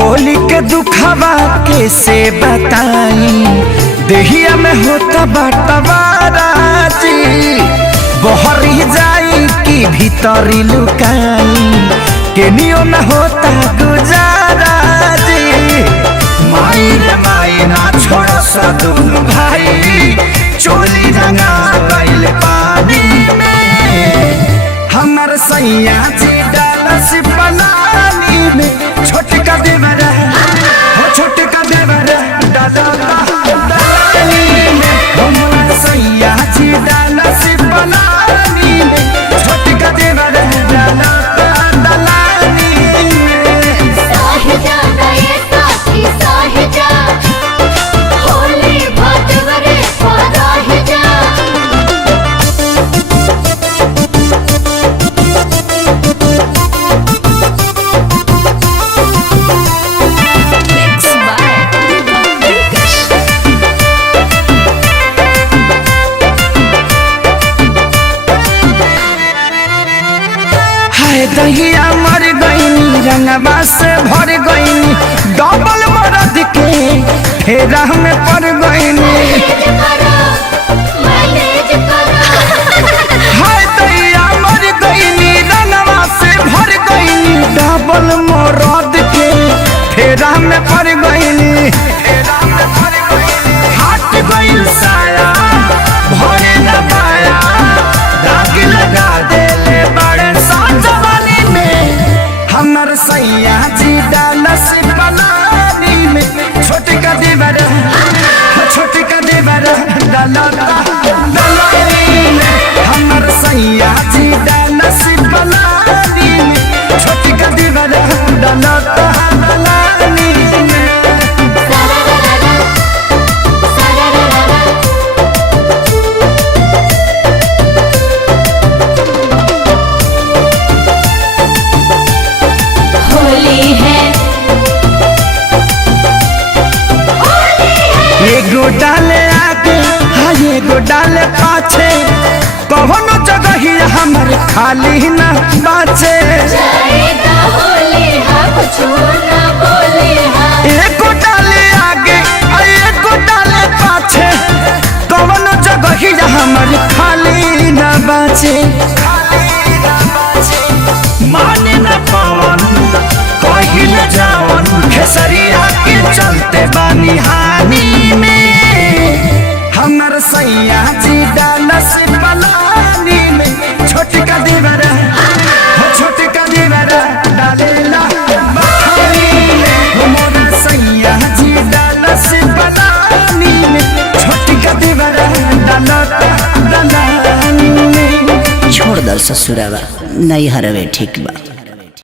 होली के दुखवा कैसे बताई, देहिया में होता बटवाराजी, बहरी जाई कि भीतरी लुकाई, केनियो न होता गुजाराजी। माई रे माई ना छोड़ सा दुनु भाई, चोली रंगा गइल पानी में, हमर सैया जी डालस पलानी में, छोटका देवर हो छोटका देवर दलानी में, हमर सैया जी डालस पलानी में, छोटका देवर दलानी में। साहिजा गए साथी साहिजा, होली भटवरे पराहिजा। दहिया मर गईनी रंगवा से भर गईनी, डबल मरद के फेरा में पड़ गईनी। हाय दहिया मर गईनी रंगवा से भर गईनी, डबल मरद के फेरा में पड़ गईनी। हट गईल साया भरे न पाया, दाग लगा देले बड़े साजवानी में, हमर सैया जी डालस पलानी में, छोटका देवर छोटका देवर दलानी में, हमर सैया जी डालस पलानी में, छोटका देवर दलानी में। एगो डाले आगे हाँ एगो डाले पाछे, कौनो जगह ही हमर खाली न बाचे। एगो डाले आगे एगो डाले पाछे, कौनो जगह ही हमर खाली न बाचे। माने न पवन कहीं न जावन, खेसरिया के चलते बानी हानि में, हमर सैया जी डालस पलानी में, छोटका देवर हो छोटका देवर डालेला बखानी में, हमर सैया जी डालस पलानी में, छोटका देवर दलानी में। छोड़ दल ससुरावा नहीं हरवे ठीक बा।